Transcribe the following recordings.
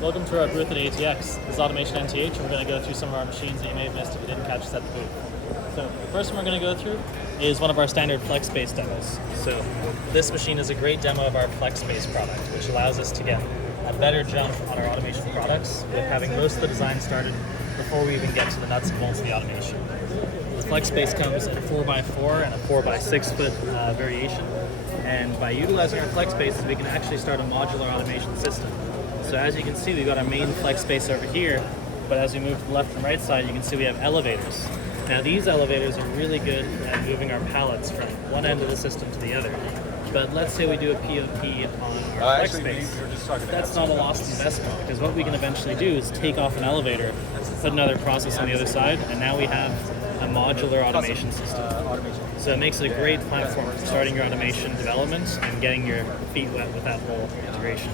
Welcome to our booth at ATX. This is Automation NTH, and we're going to go through some of our machines that you may have missed if you didn't catch us at the booth. So the first one we're going to go through is one of our standard FlexSpace demos. So this machine is a great demo of our FlexSpace product, which allows us to get a better jump on our automation products with having most of the design started before we even get to the nuts and bolts of the automation. The FlexSpace comes in a 4x4 and a 4x6 foot variation, and by utilizing our FlexSpaces, we can actually start a modular automation system. So as you can see, we've got our main FlexSpace over here, but as we move to the left and right side, you can see we have elevators. Now these elevators are really good at moving our pallets from one end of the system to the other. But let's say we do a POP on our FlexSpace. That's not a lost investment, because what we can eventually do is take off an elevator, put another process on the other side, and now we have a modular automation system. So it makes it a great platform for starting your automation development and getting your feet wet with that whole integration.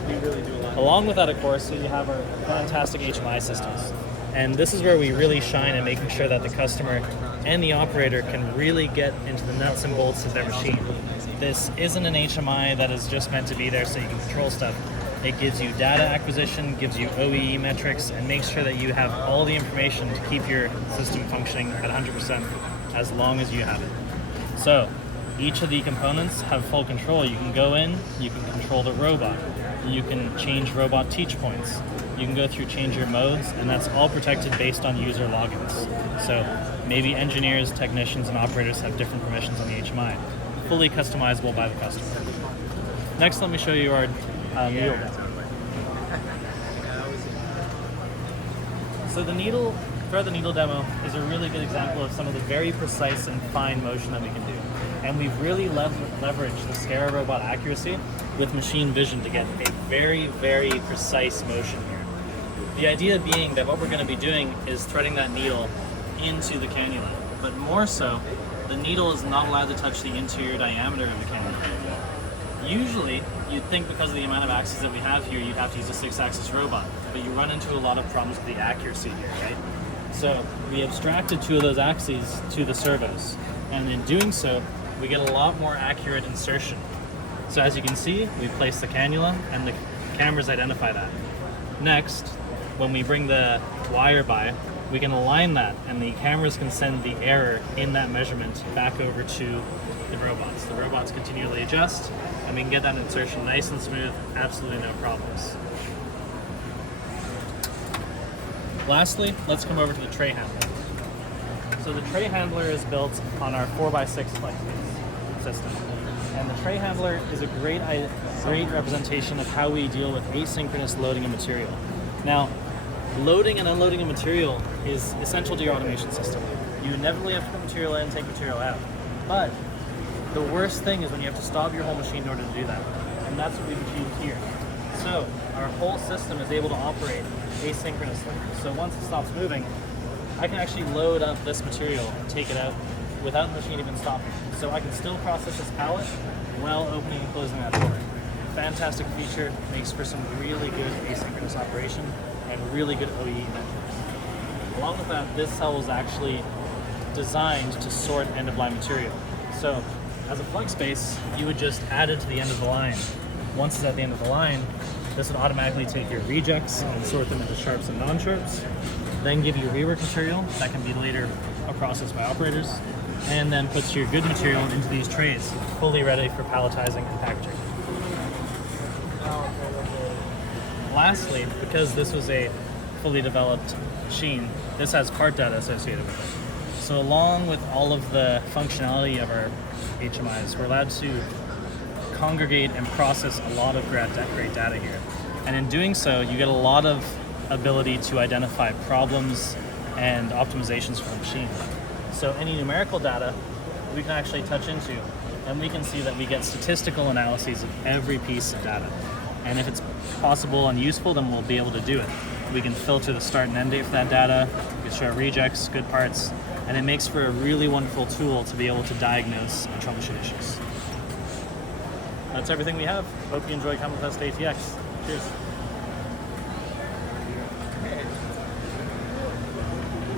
Along with that, of course, you have our fantastic HMI systems. And this is where we really shine in making sure that the customer and the operator can really get into the nuts and bolts of their machine. This isn't an HMI that is just meant to be there so you can control stuff. It gives you data acquisition, gives you OEE metrics, and makes sure that you have all the information to keep your system functioning at 100% as long as you have it. So each of the components have full control. You can go in, you can control the robot, you can change robot teach points, you can go through change your modes, and that's all protected based on user logins. So maybe engineers, technicians, and operators have different permissions on the HMI, fully customizable by the customer. Next, let me show you our needle demo. So the needle, throughout the needle demo, is a really good example of some of the very precise and fine motion that we can do. And we've really leveraged the Scara robot accuracy with machine vision to get a very, very precise motion here. The idea being that what we're going to be doing is threading that needle into the cannula. But more so, the needle is not allowed to touch the interior diameter of the cannula. Usually, you'd think because of the amount of axes that we have here, you'd have to use a 6-axis robot, but you run into a lot of problems with the accuracy here, right? So we abstracted 2 of those axes to the servos, and in doing so, we get a lot more accurate insertion. So as you can see, we place the cannula, and the cameras identify that. Next, when we bring the wire by, we can align that, and the cameras can send the error in that measurement back over to the robots. The robots continually adjust, and we can get that insertion nice and smooth, absolutely no problems. Lastly, let's come over to the tray handler. So the tray handler is built on our 4x6 FlexSpace system. And the tray handler is a great representation of how we deal with asynchronous loading of material. Now, loading and unloading of material is essential to your automation system. You inevitably have to put material in, take material out. But the worst thing is when you have to stop your whole machine in order to do that. And that's what we've achieved here. So our whole system is able to operate asynchronously. So once it stops moving, I can actually load up this material and take it out without the machine even stopping. So I can still process this pallet while opening and closing that door. Fantastic feature, makes for some really good asynchronous operation and really good OEE metrics. Along with that, this cell was actually designed to sort end-of-line material. So as a FlexSpace, you would just add it to the end of the line. Once it's at the end of the line, this would automatically take your rejects and sort them into sharps and non-sharps, then give you rework material that can be later processed by operators, and then puts your good material into these trays, fully ready for palletizing and packaging. Lastly, because this was a fully developed machine, this has part data associated with it. So along with all of the functionality of our HMIs, we're allowed to congregate and process a lot of great data here. And in doing so, you get a lot of ability to identify problems and optimizations for the machine. So any numerical data we can actually touch into, and we can see that we get statistical analyses of every piece of data. And if it's possible and useful, then we'll be able to do it. We can filter the start and end date for that data, we can show rejects, good parts, and it makes for a really wonderful tool to be able to diagnose and troubleshoot issues. That's everything we have. Hope you enjoy coming with us to ATX. Cheers.